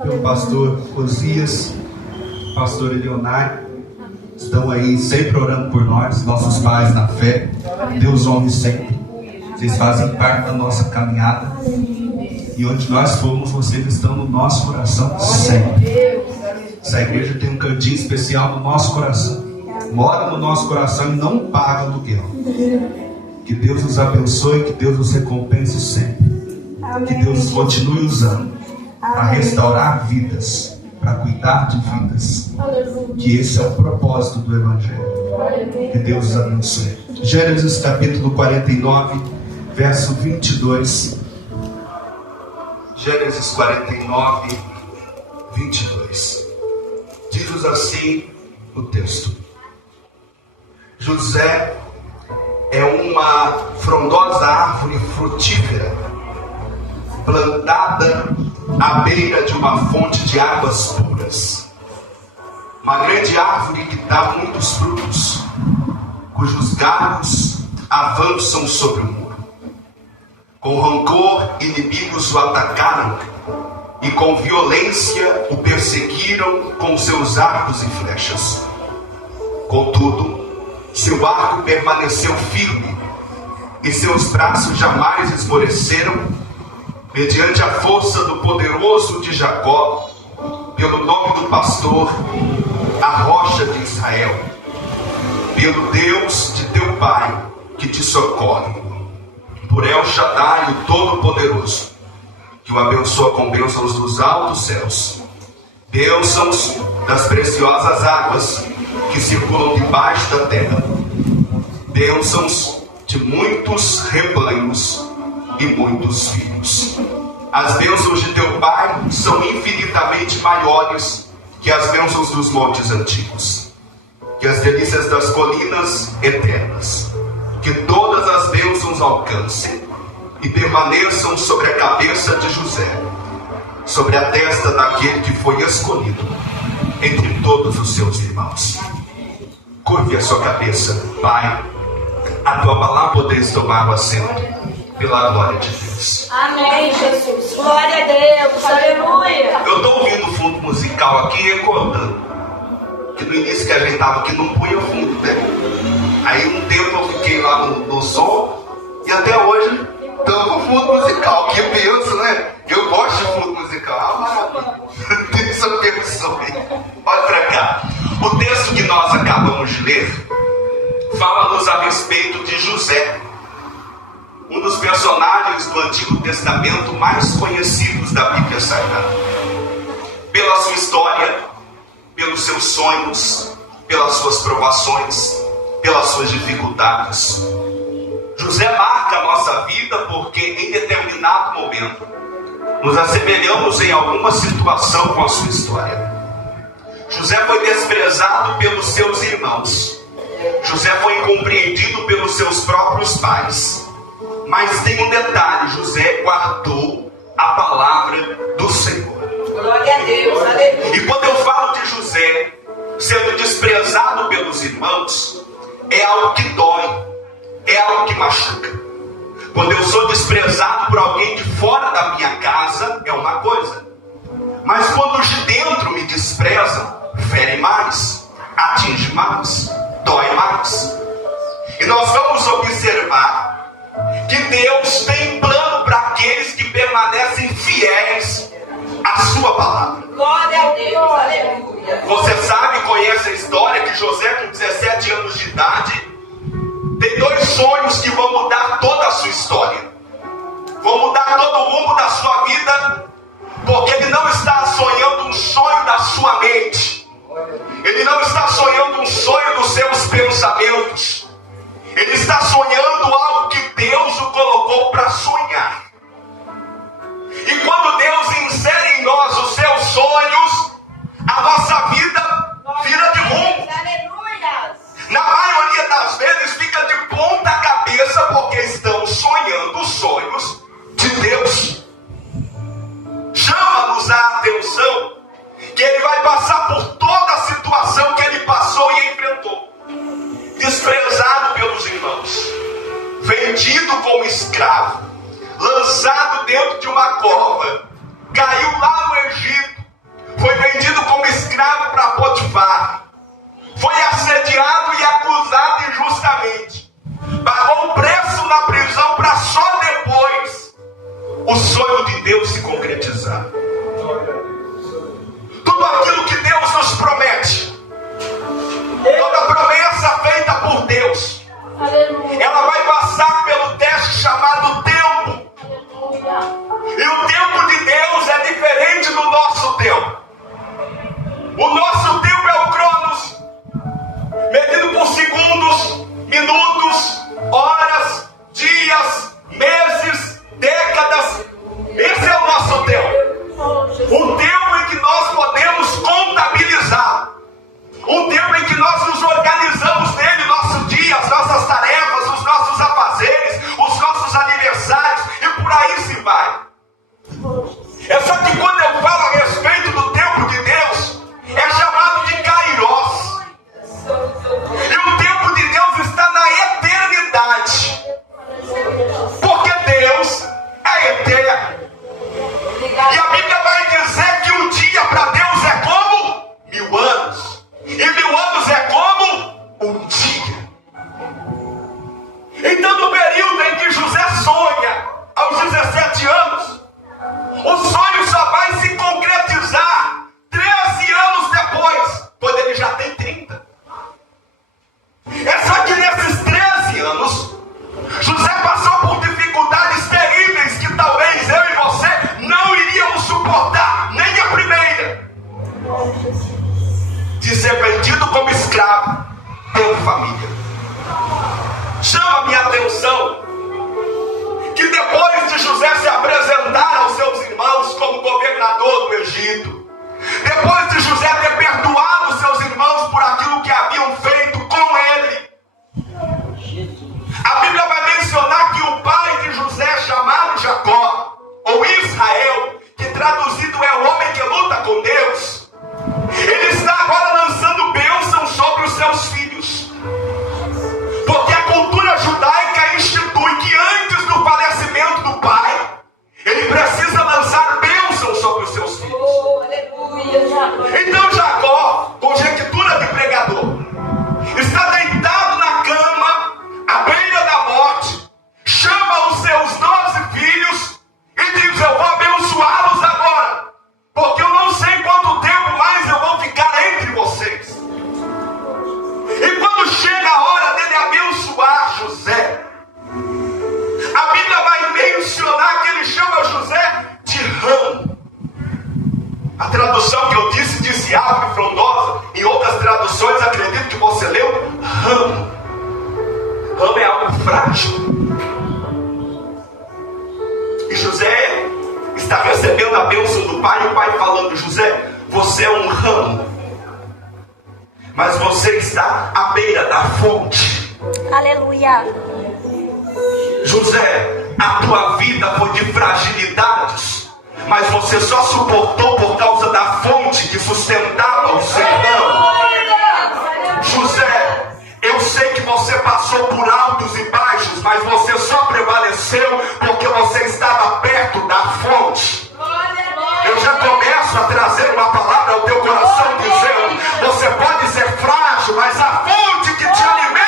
pelo pastor Osias, pastor Eleonai, estão aí sempre orando por nós, nossos pais na fé. Deus honre sempre. Vocês fazem parte da nossa caminhada. E onde nós formos, vocês estão no nosso coração sempre. Essa igreja tem um cantinho especial no nosso coração. Mora no nosso coração e não paga aluguel. Que Deus nos abençoe, que Deus nos recompense sempre. Que Deus nos continue usando para restaurar vidas, para cuidar de vidas. Que esse é o propósito do Evangelho. Que Deus os abençoe. Gênesis capítulo 49, verso 22. Gênesis 49, 22. Diz assim o texto: José é uma frondosa árvore frutífera, plantada à beira de uma fonte de águas puras. Uma grande árvore que dá muitos frutos, cujos galhos avançam sobre o muro. Com rancor, inimigos o atacaram e com violência o perseguiram com seus arcos e flechas. Contudo, seu arco permaneceu firme e seus braços jamais esmoreceram, mediante a força do poderoso de Jacó, pelo nome do pastor, a rocha de Israel, pelo Deus de teu pai que te socorre, por El Shaddai, o Todo-Poderoso, que o abençoa com bênçãos dos altos céus, bênçãos das preciosas águas que circulam debaixo da terra, bênçãos de muitos rebanhos e muitos filhos. As bênçãos de teu pai são infinitamente maiores que as bênçãos dos montes antigos, que as delícias das colinas eternas. Que todas as bênçãos alcancem e permaneçam sobre a cabeça de José, sobre a testa daquele que foi escolhido entre todos os seus irmãos. Curve a sua cabeça, Pai. A tua palavra podeis tomar o assento, pela glória de Deus. Amém, Jesus. Glória a Deus. Aleluia. Eu estou ouvindo o fundo musical aqui e recordando que no início que a gente estava aqui não punha fundo, né? Aí um tempo eu fiquei lá no som e até hoje estou com fundo musical. Que benção, né? Eu gosto de fundo musical. Ah, maravilha. Deus abençoe. Olha para cá. O texto que nós acabamos de ler fala-nos a respeito de José, um dos personagens do Antigo Testamento mais conhecidos da Bíblia Sagrada. Pela sua história, pelos seus sonhos, pelas suas provações, pelas suas dificuldades. José marca a nossa vida porque em determinado momento nos assemelhamos em alguma situação com a sua história. José foi desprezado pelos seus irmãos. José foi incompreendido pelos seus próprios pais. Mas tem um detalhe: José guardou a palavra do Senhor. Glória a Deus. Aleluia. E quando eu falo de José sendo desprezado pelos irmãos, é algo que dói, é algo que machuca. Quando eu sou desprezado por alguém de fora da minha casa, é uma coisa. Mas quando os de dentro me desprezam, fere mais, atinge mais, dói mais. E nós vamos observar que Deus tem plano para aqueles que permanecem fiéis à sua palavra. Glória a Deus. Aleluia. Você sabe, conhece a história que José, com 17 anos de idade, tem dois sonhos que vão mudar toda a sua história. Vão mudar todo o rumo da sua vida, porque ele não está sonhando um sonho da sua mente. Ele não está sonhando um sonho dos seus pensamentos. Ele está sonhando algo que Deus o colocou para sonhar. E quando Deus insere em nós os seus sonhos, a nossa vida vira de rumo. Aleluia. Na maioria das vezes fica de ponta cabeça porque estamos sonhando sonhos de Deus. Chama-nos a atenção que ele vai passar por toda a situação que ele passou e enfrentou. Desprezado pelos irmãos, vendido como escravo, lançado dentro de uma cova, caiu lá no Egito, Potifar. Foi assediado e acusado injustamente. Pagou um preço na prisão para só depois o sonho de Deus se concretizar. Tudo aquilo que Deus nos promete, toda promessa feita por Deus, ela vai passar pelo teste chamado tempo. E o tempo de Deus é diferente do nosso tempo. O nosso tempo é o Cronos, medido por segundos, minutos, horas, dias, meses, décadas. Esse é o nosso tempo. Um tempo em que nós podemos contabilizar. Um tempo em que nós nos organizamos nele, nosso dia, as nossas tarefas, os nossos afazeres, os nossos aniversários, e por aí se vai. É só que quando eu falo a respeito do tempo de Deus, é chamado de Kairos. E o tempo de Deus está na eternidade. Porque Deus é eterno. E a Bíblia vai dizer que um dia para Deus é como 1000 anos. E 1000 anos é como um dia. Então, no período em que José sonha, aos 17 anos, o sonho só vai se concretizar 13 anos depois, quando ele já tem 30. É só que nesses 13 anos, José passou por dificuldades terríveis que talvez eu e você não iríamos suportar, nem a primeira. De ser vendido como escravo pela família. Chama a minha atenção que depois de José se apresentar aos seus irmãos como governador do Egito, depois de José ter perdoado os seus irmãos por aquilo que haviam feito com ele, a Bíblia vai mencionar que o pai de José, chamado Jacó, ou Israel, que traduzido é o homem que luta com Deus, ele está agora lançando bênção sobre os seus filhos. Porque a cultura judaica institui que antes do falecimento do pai, ele precisa lançar bênção sobre os seus filhos. Então Jacó, conjectura de pregador, está deitado na cama, à beira da morte, chama os seus 12 filhos e diz: eu vou abençoá-los agora, porque eu não sei quanto tempo mais eu vou ficar entre vocês. E quando chega a hora dele abençoar José, a Bíblia vai mencionar que ele chama José de ramo. A tradução que eu disse, disse árvore frondosa. Em outras traduções, acredito que você leu ramo. Ramo é algo frágil. E José está recebendo a bênção do pai, e o pai falando: José, você é um ramo, mas você está à beira da fonte. Aleluia. José, a tua vida foi de fragilidades, mas você só suportou por causa da fonte que sustentava o seu ramo. José, eu sei que você passou por altos e baixos, mas você só prevaleceu porque você estava perto da fonte. Eu já começo a trazer uma palavra ao teu coração dizendo: você pode ser frágil, mas a fonte que te alimenta.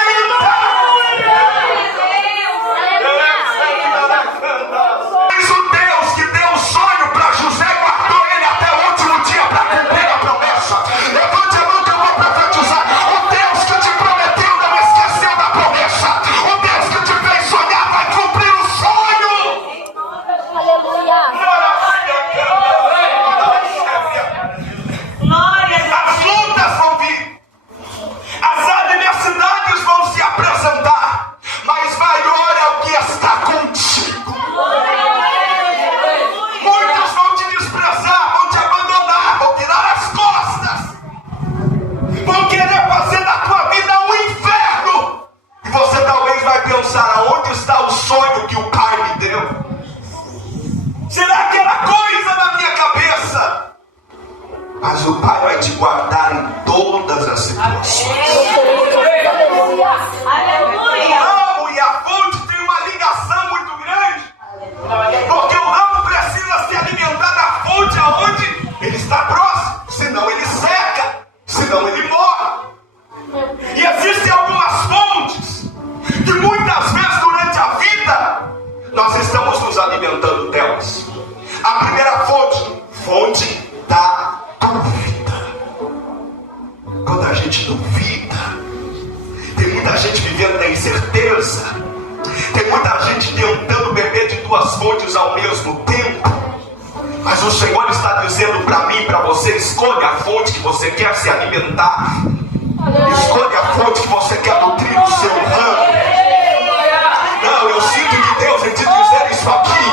Mas o Deus que deu o sonho para José guardou ele até o último dia para cumprir a promessa. Levante a mão que eu vou profetizar. O Deus que te prometeu não esqueceu da promessa. O Deus que te fez sonhar vai cumprir o sonho. Aleluia. As lutas vão vir, as adversidades vão se apresentar, mas maior é o que está contigo. Muitos vão te desprezar, vão te abandonar, vão virar as costas, vão querer fazer da tua vida um inferno, e você talvez vai pensar: aonde está o sonho que o pai me deu? Será que era coisa na minha cabeça? Mas o pai vai te guardar em todas as situações. Aleluia. O ramo e a fonte têm uma ligação muito grande, porque o ramo precisa se alimentar da fonte aonde ele está próximo, senão ele seca, senão ele está dizendo para mim e para você: escolha a fonte que você quer se alimentar. Escolha a fonte que você quer nutrir o seu ramo. Não, eu sinto de Deus em te dizer isso aqui.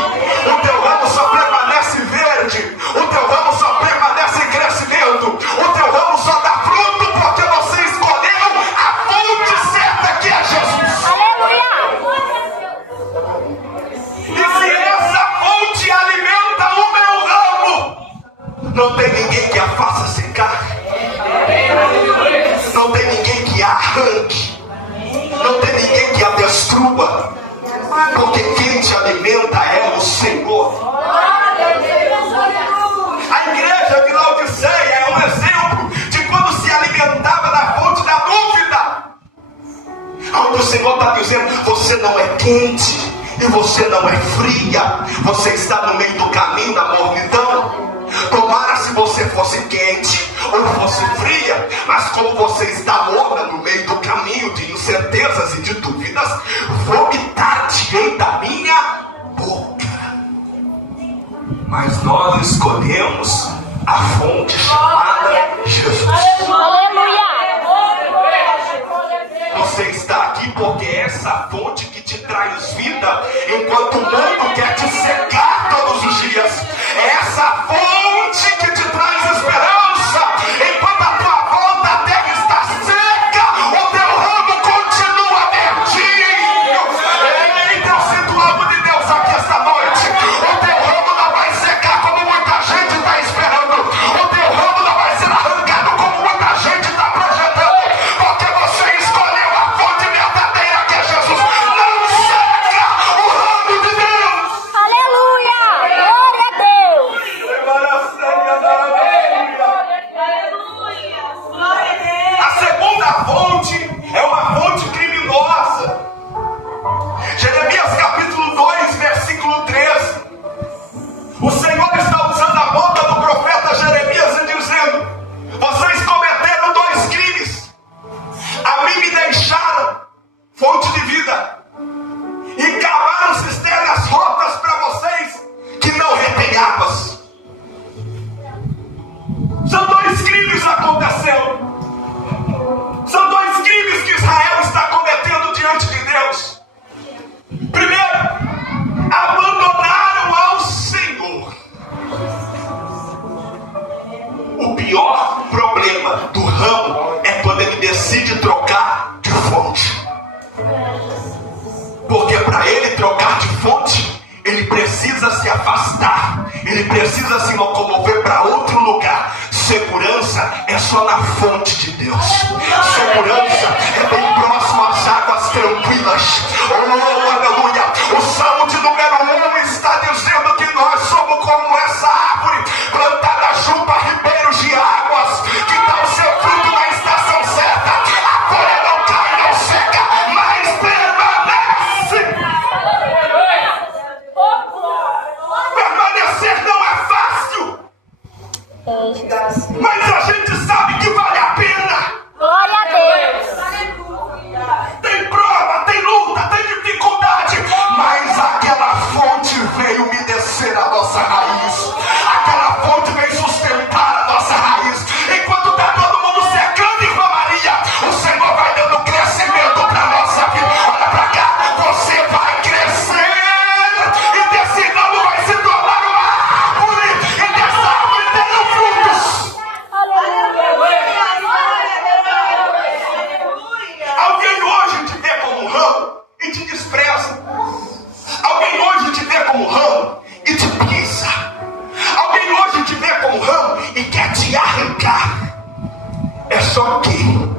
O teu ramo só permanece verde. O teu ramo só permanece em crescimento. O teu ramo só dá fruto porque você escolheu a fonte certa, que é Jesus. E se essa fonte alimenta o meu ramo, não tem ninguém que a faça secar. Não tem ninguém que a arranque. Não tem ninguém que a destrua. Porque quem te alimenta é o Senhor. A igreja de Laodiceia é um exemplo de quando se alimentava da fonte da dúvida. Onde o Senhor está dizendo: você não é quente e você não é fria. Você está no meio do caminho da mornidão. Tomara se você fosse quente ou fosse fria, mas como você está morna no meio do caminho de incertezas e de dúvidas, vomitar-te-ei da minha boca. Mas nós escolhemos a fonte chamada Jesus. Você está aqui porque é essa fonte que te traz vida, enquanto o mundo quer te secar todos os dias. É essa fonte que te traz esperança. Enquanto a tua volta a terra está seca, o teu ramo continua verdinho. Então eu sinto algo de Deus aqui esta noite. O teu ramo não vai secar como muita gente está esperando. O teu ramo não vai ser arrancado como muita gente está projetando. Porque você escolheu a fonte verdadeira, que é Jesus. Não seca o ramo de Deus. Aleluia! Glória a Deus! A segunda fonte é uma fonte criminosa. Jeremias capítulo 2, versículo 13. O Senhor está usando a boca do profeta Jeremias e dizendo: vocês cometeram 2 crimes. A mim me deixaram fonte de vida e cavaram cisternas rotas para vocês que não retêm águas. São 2 crimes acontecendo. São 2 crimes que Israel está cometendo diante de Deus. Primeiro, abandonaram ao Senhor. O pior problema do ramo é quando ele decide trocar de fonte. Porque para ele trocar de fonte, ele precisa se afastar. Ele precisa se locomover para outro lugar. Segurança é só na fonte de Deus. Segurança é bem próximo às águas tranquilas. Oh, aleluia. O Salmo de número 1 está dizendo que nós somos como essa árvore plantada junto a ribeiros de águas, que dá o seu fruto na estação certa. A folha não cai, não seca, mas permanece. Permanecer não é fácil, mas a gente sabe que vale a pena. Glória a Deus! Tem prova, tem luta, tem dificuldade, mas aquela fonte veio umedecer a nossa raiz. Aquela fonte veio sustentar a nossa raiz. Enquanto está todo mundo secando em Maria, o Senhor vai dando crescimento para a nossa vida. Olha para cá, você vai crescer, e desse ramo vai se tornar uma árvore, e dessa árvore terão frutos. Alguém hoje te vê como ramo e te despreza. Alguém hoje te vê como ramo e te pisa. Alguém hoje te vê como ramo e quer te arrancar. É só que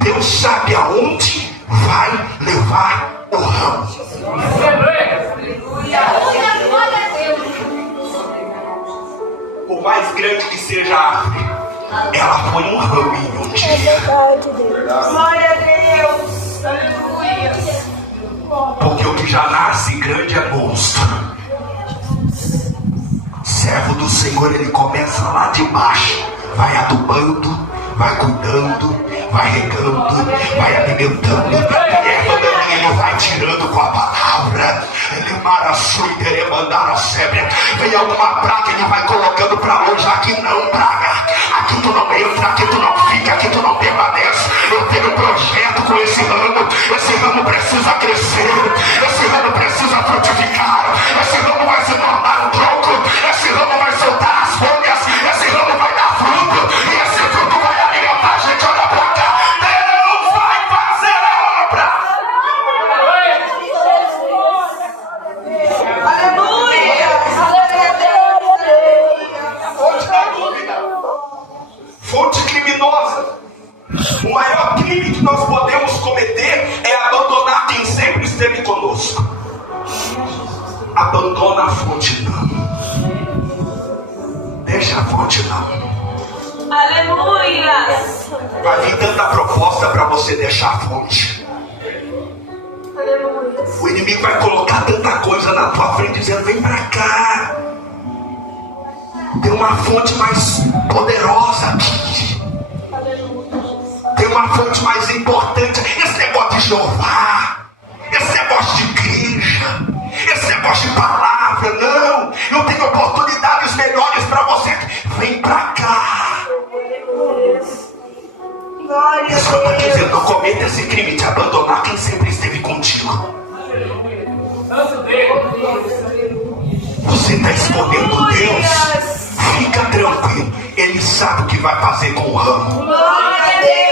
Deus sabe aonde vai levar o ramo. Por mais grande que seja a árvore, ela põe um raminho um dia. Glória a Deus! Aleluia! Porque o que já nasce grande é monstro. Servo do Senhor, ele começa lá de baixo, vai adubando, vai cuidando, vai regando, vai alimentando. E erva daninha ele vai tirando com a palavra. Ele maraçuide, mandar a sébria. Vem alguma praga, ele vai colocando para longe. Aqui não, praga. Aqui tu não entra, aqui tu não fica, aqui tu não permanece. Eu tenho um projeto com esse ramo. Esse ramo precisa crescer. Esse ramo precisa frutificar. Esse ramo vai se tornar um tronco. Esse ramo vai soltar as folhas. Esse ramo vai dar fruto. E esse fruto vai alimentar a gente. Olha pra cá. Deus vai fazer a obra. Fonte da dúvida. Fonte criminosa. O maior crime que nós podemos cometer é abandonar quem sempre esteve conosco. Abandona a fonte não. Deixa a fonte não. Aleluia. Vai vir tanta proposta para você deixar a fonte. Aleluia. O inimigo vai colocar tanta coisa na tua frente dizendo: vem para cá. Tem uma fonte mais poderosa aqui. Tem uma fonte mais importante. Esse negócio de Jeová, esse negócio de igreja, esse negócio de palavra, não. Eu tenho oportunidades melhores para você. Vem para cá. Glória Isso que eu estou dizendo, não cometa esse crime de abandonar quem sempre esteve contigo. Você está escolhendo Deus. Fica tranquilo, Ele sabe o que vai fazer com o ramo. Glória a Deus.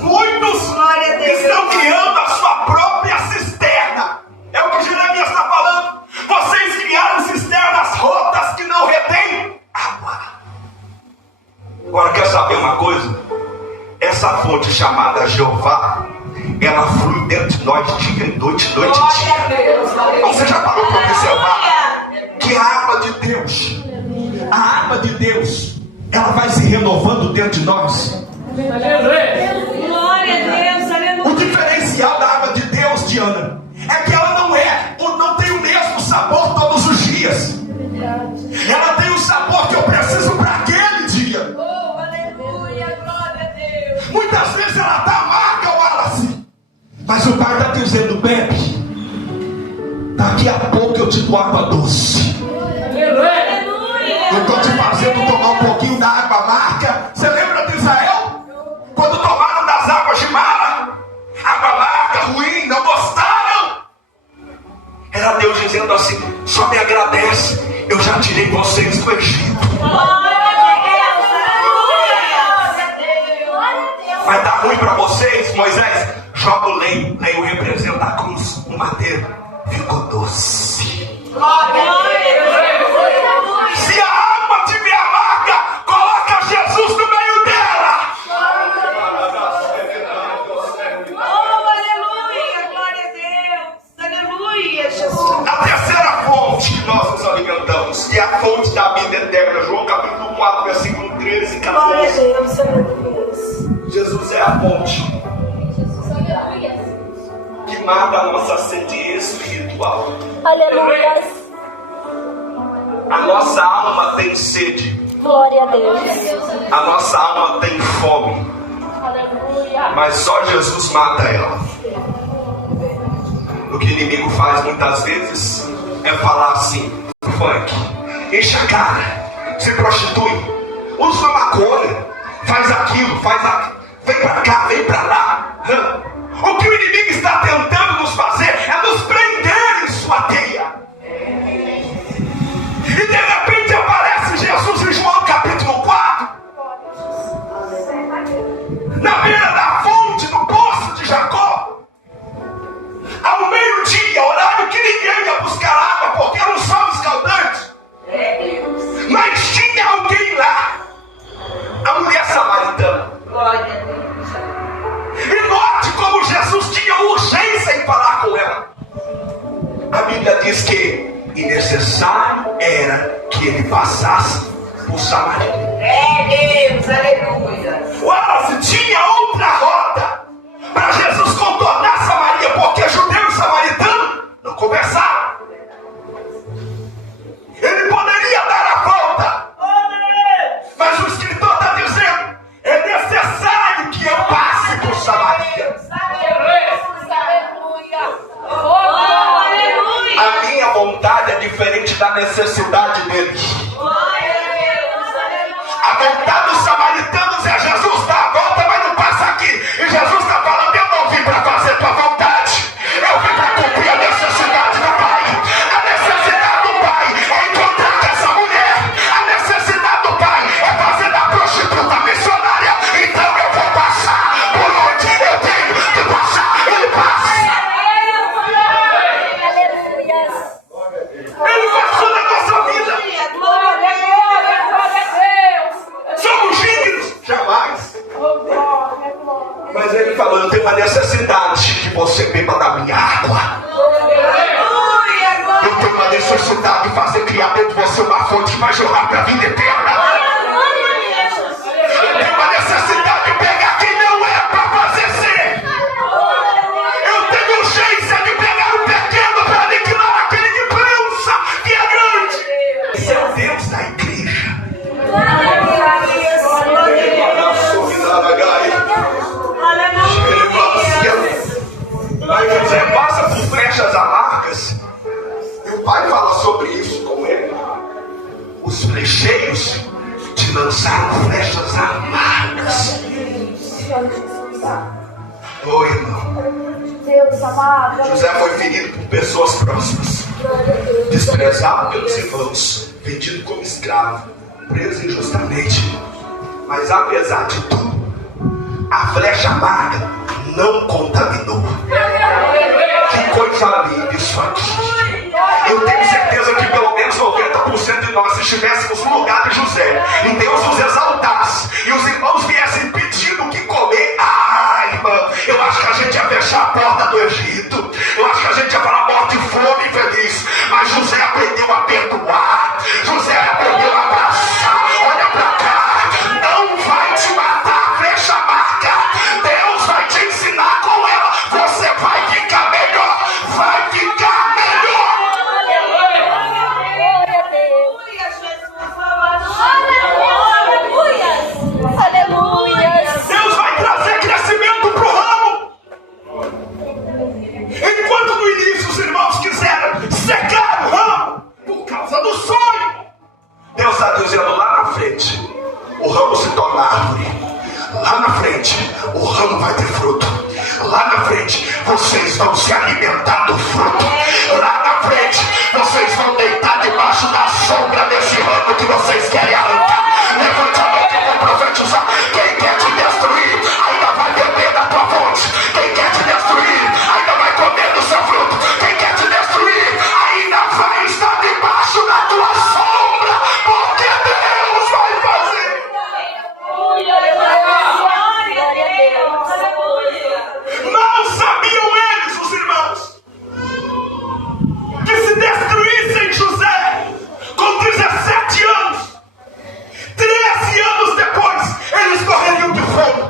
Muitos estão criando a sua própria cisterna. É o que Jeremias está falando. Vocês criaram cisternas rotas que não retêm água. Agora, quer saber uma coisa? Essa fonte chamada Jeová, ela flui dentro de nós dia e noite, noite e dia. Você já parou para observar que a água de Deus, ela vai se renovando dentro de nós? Glória a Deus, aleluia. O diferencial da água de Deus, Diana, é que ela não tem o mesmo sabor todos os dias. Ela tem o sabor que eu preciso para aquele dia. Oh, aleluia, glória a Deus. Muitas vezes ela está amarga, Wallace, mas o Pai está dizendo: bebe, daqui a pouco eu te dou água doce. Aleluia. Eu estou te fazendo tomar um pouquinho da água amarga. Você lembra de Israel? Quando tomaram das águas de Mara, água amarga, ruim, não gostaram. Era Deus dizendo assim: só me agradece, eu já tirei vocês do Egito. Glória a Deus. Vai dar ruim para vocês, Moisés? Joga o leio. Leio representa a cruz, o madeiro. Ficou doce. Glória a Deus. Se a água tiver amarga, coloca Jesus no meio dela. Oh, aleluia, glória a Deus. Aleluia, Jesus. A terceira fonte que nós nos alimentamos, que é a fonte da vida eterna. João capítulo 4, versículo 13 e Glória a 14. Deus, aleluia. Jesus é a fonte que mata a nossa sede espiritual. Aleluia. A nossa alma tem sede. Glória a Deus. A nossa alma tem fome. Mas só Jesus mata ela. O que o inimigo faz muitas vezes é falar assim: funk, enche a cara, se prostitui, usa maconha, faz aquilo, vem pra cá, vem pra lá. O que o inimigo está tentando nos fazer é nos prender em sua teia. E de repente aparece Jesus em João capítulo 4, na beira da fonte do poço de Jacó, ao meio-dia, horário que ninguém ia buscar água, porque era um sol escaldante. Mas tinha alguém lá, a mulher samaritana. E note como Jesus tinha urgência em falar com ela. A Bíblia diz que necessário era que ele passasse por Samaria. Deus, aleluia. Wallace, tinha outra rota para Jesus contornar Samaria, porque judeu e samaritano não conversavam. Ele poderia dar a volta, mas o escritor está dizendo: é necessário que eu passe por Samaria. Aleluia. morte, vai jorrar para a vida eterna. Tem uma necessidade de pegar quem não é para fazer ser. Eu tenho urgência de pegar o pequeno para aniquilar aquele que pensa que é grande. Esse é o Deus da igreja. Mas José passa por flechas amargas. E o pai fala sobre isso com ele. Os flecheiros te lançaram flechas amargas. Oi, irmão. José foi ferido por pessoas próximas, desprezado pelos irmãos, vendido como escravo, preso injustamente. Mas apesar de tudo, a flecha amarga não contaminou. Que coisa linda isso aqui. Eu tenho certeza que pelo menos 90% de nós, se estivéssemos no lugar de José e Deus nos exaltasse e os irmãos viessem pedindo o que comer, irmão, eu acho que a gente ia fechar a porta do Egito. Eu acho que a gente ia falar morte, fome, infeliz. Mas José aprendeu a perdoar. José aprendeu a abraçar. Olha pra cá, não vai te matar, flecha amarga. Deus vai te ensinar com ela. Você vai ficar melhor. Vai ficar melhor. Deus vai trazer crescimento pro ramo. Enquanto no início os irmãos quiseram secar o ramo por causa do sonho, Deus está dizendo lá na frente, o ramo se torna árvore. Lá na frente, o ramo vai ter fruto. Lá na frente, vocês vão se alimentar do fruto. Lá na frente, vocês vão deitar debaixo da sombra desse ramo que vocês querem arrancar. Levante a mão que eu vou profetizar. Quem quer te destruir, ainda vai beber da tua fonte. Quem quer te destruir, ainda vai comer do seu fruto. Quem quer te destruir, ainda vai estar debaixo da tua sombra. Porque Deus vai fazer. Não sabiam eles, os irmãos, que se destruíssem José com 17 anos, 13 anos depois, eles correriam de fome.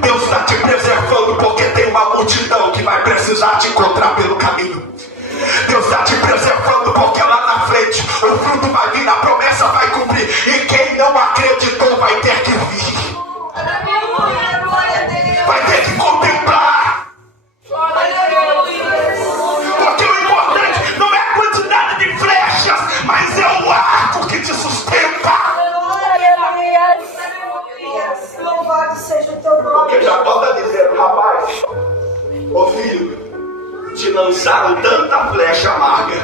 Deus está te preservando porque tem uma multidão que vai precisar te encontrar pelo caminho. Deus está te preservando porque lá na frente o fruto vai vir, a promessa vai cumprir. E quem não acreditou vai ter que vir. Vai ter que contemplar. Porque o importante não é a quantidade de flechas, mas é o arco que te sustenta. Louvado seja o teu nome. Porque já está dizendo, rapaz, ô filho, te lançaram tanta flecha amarga,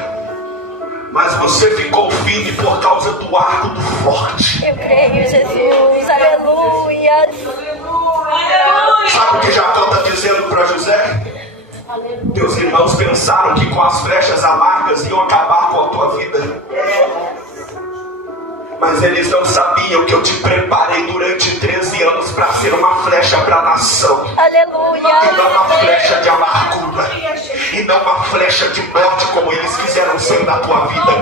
mas você ficou firme por causa do arco do forte. Eu creio, Jesus. Aleluia. Sabe o que Jacó está dizendo para José? Teus irmãos pensaram que com as flechas amargas iam acabar com a tua vida. Mas eles não sabiam que eu te preparei durante 13 anos para ser uma flecha para a nação. Aleluia. E não uma flecha de amargura. E não uma flecha de morte como eles quiseram ser na tua vida.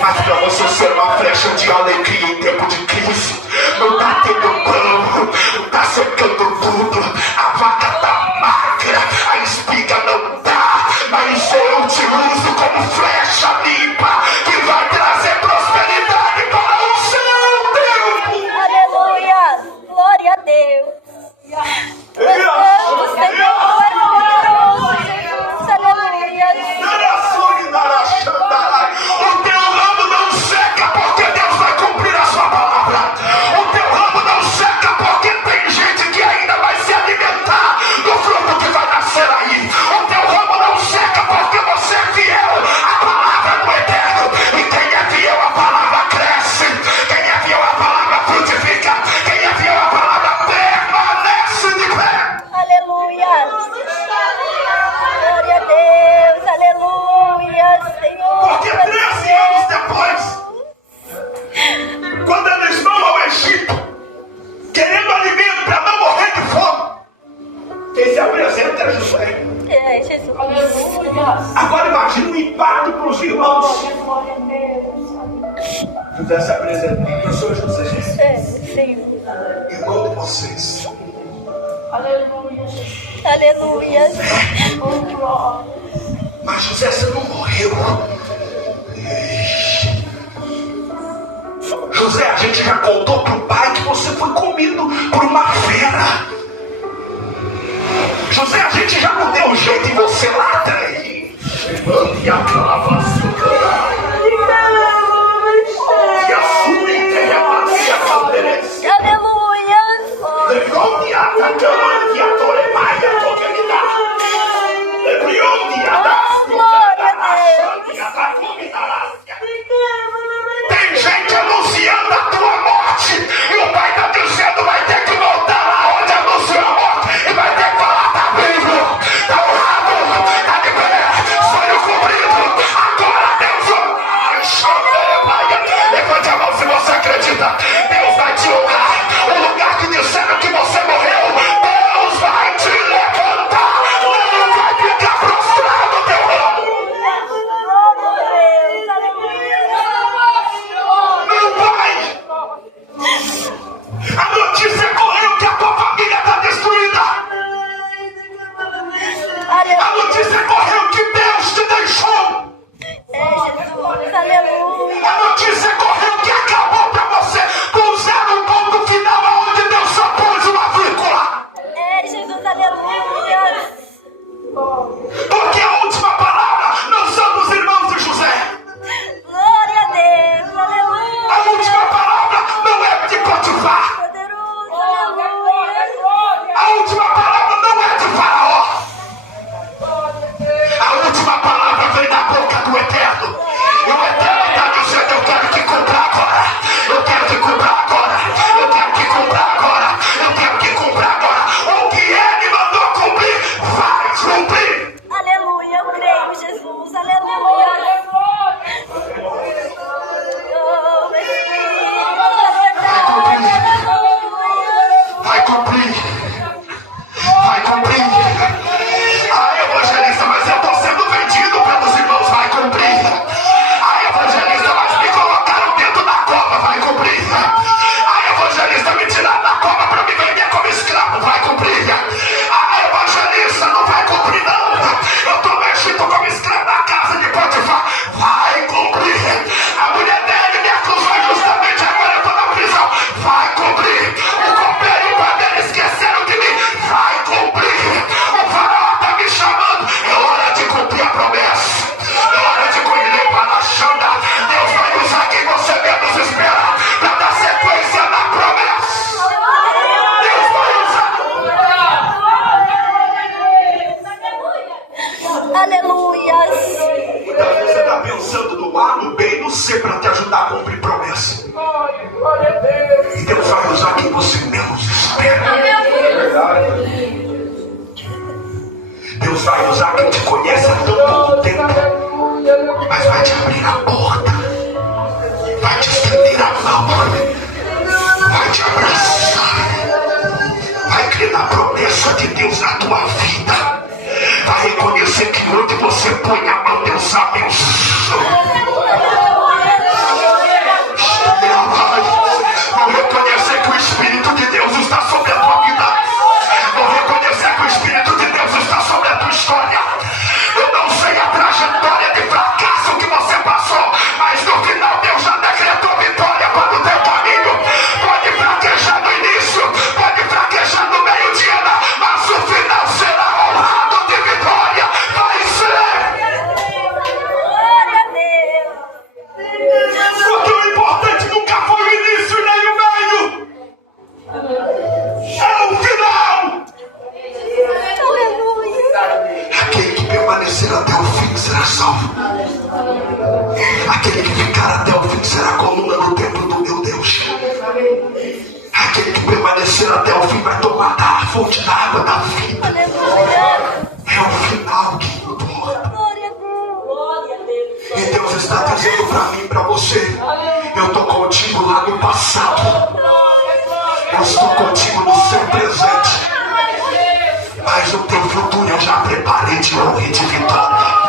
Mas para você ser uma flecha de alegria em tempo de crise. Não está tendo pão, não está secando tudo. A vaca está magra, a espiga não dá. Mas eu te uso como flecha limpa que vai trazer prosperidade para o seu tempo. Aleluia. Glória a Deus. O Senhor é poderoso, Jesus. Aleluia. O teu ramo não seca porque Deus vai cumprir a sua palavra. O teu ramo não José se apresenta. Eu sou José. Sim. Irmão de vocês. Aleluia. Aleluia. Mas José, você não morreu. José, a gente já contou pro pai que você foi comido por uma fera. José, a gente já não deu jeito em você lá atrás. E a clava e a sua ideia vazia conferência. Aleluia. Lebroni atacando e a toremaia toquelida. Lebroni tem gente anunciando a tua morte e o pai está dizendo vai ter que voltar lá onde anunciou a morte e vai ter que falar tá vivo, tá honrado, tá de pé, sonho cumprido, agora Deus levante a mão se você acredita. Deus vai te honrar. O lugar que disseram que você morreu, Deus vai te levantar. Não vai ficar prostrado teu nome. Não vai. A notícia correu que a tua família está destruída. A notícia correu que Deus te deixou. Jesus, aleluia. A notícia correu que acabou pra você com zero ponto final, aonde Deus só pôs uma vírgula. Jesus, aleluia. Porque a última palavra não são dos irmãos de José. Glória a Deus, aleluia. A última palavra não é de Potifar. Poderoso, aleluia. A última palavra não é de Faraó. A última palavra vem da boca do Eterno. E o Eterno está dizendo: eu quero que cumpra agora. Eu quero que cumpra agora. Eu quero que cumpra agora. Eu quero que cumpra agora. O que Ele mandou cumprir, vai cumprir. Aleluia, eu creio, Jesus, aleluia. Vai cumprir. Vai cumprir. Ah, evangelista, mas eu estou sendo vendido pelos irmãos. Vai cumprir. Ah, evangelista, mas me colocaram dentro da cova. Vai cumprir. Ah, evangelista, me tiraram da cova para me vender como escravo. Vai cumprir. Ah, evangelista, não vai cumprir não. Eu estou mexido como escravo na casa de Potifar. Vai cumprir. A mulher dele me acusou injustamente, agora eu estou na prisão. Vai cumprir. O copeiro e o padeiro esqueceram de mim. Vai cumprir. O faraó está me chamando. É hora de cumprir a promessa. É hora de colher para a chanda. Deus vai usar quem você menos espera para dar sequência na promessa. Deus vai usar. Aleluia. Então você está pensando no A, no B e no C para te ajudar a cumprir promessa. E Deus vai usar quem você menos espera. Deus vai usar quem te conhece há tão pouco tempo, mas vai te abrir a porta, vai te estender a mão, vai te abraçar, vai crer na promessa de Deus na tua vida, vai reconhecer que onde você põe a mão, Deus abençoa. Vou reconhecer que o Espírito de Deus está sobre a tua vida. Vou reconhecer que o Espírito de Deus está sobre a tua história. Eu não sei a trajetória de fracasso que você passou, mas no final Deus já decretou vitória para o teu caminho. Pode fraquejar no início, pode fraquejar no meio-dia, mas o final será honrado de vitória. Vai ser. Glória a Deus. Porque o importante nunca foi o início nem o meio. É o final. Aleluia. Aquele que permanecer até o fim será salvo. Aquele que ficar até o fim será coluna no templo do meu Deus. Aquele que permanecer até o fim vai tomar da fonte da água da vida. Aleluia. É o final que importa. Glória a Deus. E Deus está dizendo para mim e para você: eu estou contigo lá no passado, eu estou contigo no seu presente, mas o teu futuro eu já preparei de honra e de vitória.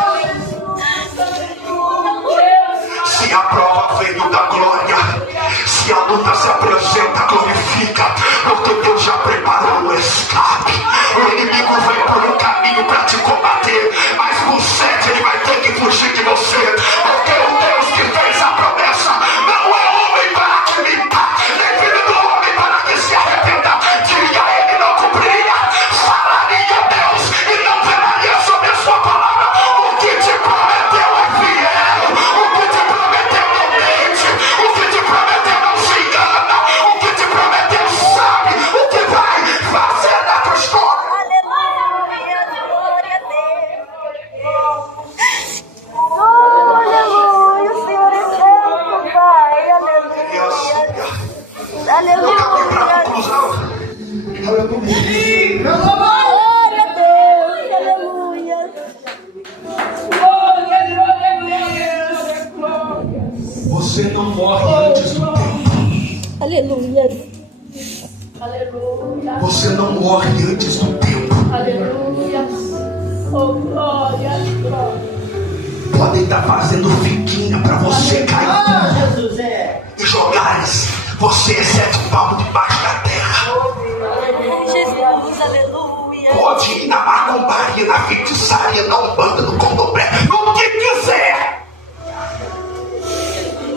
Se a prova veio da glória, que a luta se apresenta, glorifica, porque Deus já preparou um escape. O inimigo vem por um caminho para te combater, mas por 7 ele vai ter que fugir de você, porque o Deus que fez a promessa não é homem para te limpar, nem filho do homem para que se arrependa. Diga, ele não cumpria, falaria Deus e não velaria sobre a sua palavra. O que te prometeu é fiel, o que te prometeu não mente, o que te prometeu não se engana, o que te prometeu sabe o que vai fazer na tua história. Aleluia, glória a Deus. Aleluia, o Senhor é santo, Pai. Aleluia. Eu caminho para a Aleluia. conclusão. Glória a Deus. Aleluia. Você não morre antes do tempo. Aleluia. Você não morre antes do tempo. Aleluia. Oh, glória. Podem estar fazendo fiquinha para você cair Jesus é. e jogares você 7 palmos debaixo da terra. Jesus, aleluia. Pode ir na macumbaria, na feitiçaria, na umbanda, no candomblé, no que quiser.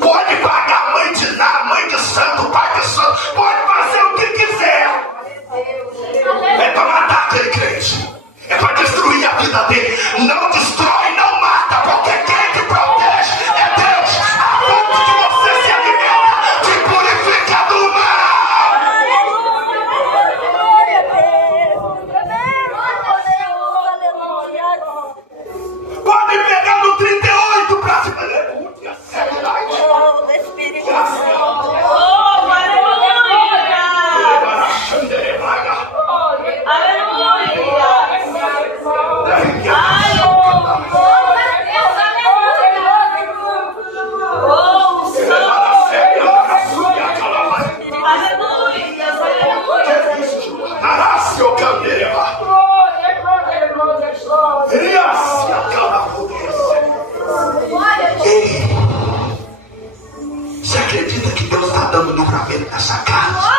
Pode pagar mãe de Ná, mãe de santo, pai de santo. Pode fazer o que quiser. É para matar aquele crente. É para destruir a vida dele. Não destrói, não mata, porque quem te protege é Deus. A ponto que você se alimenta, te purifica do mal. Glória a Deus. Aleluia. Pode pegar no 38 para se fazer. Oh, Espírito Santo. Oh, aleluia! Aleluia! Oh, Você acredita que Deus está dando livramento nessa casa?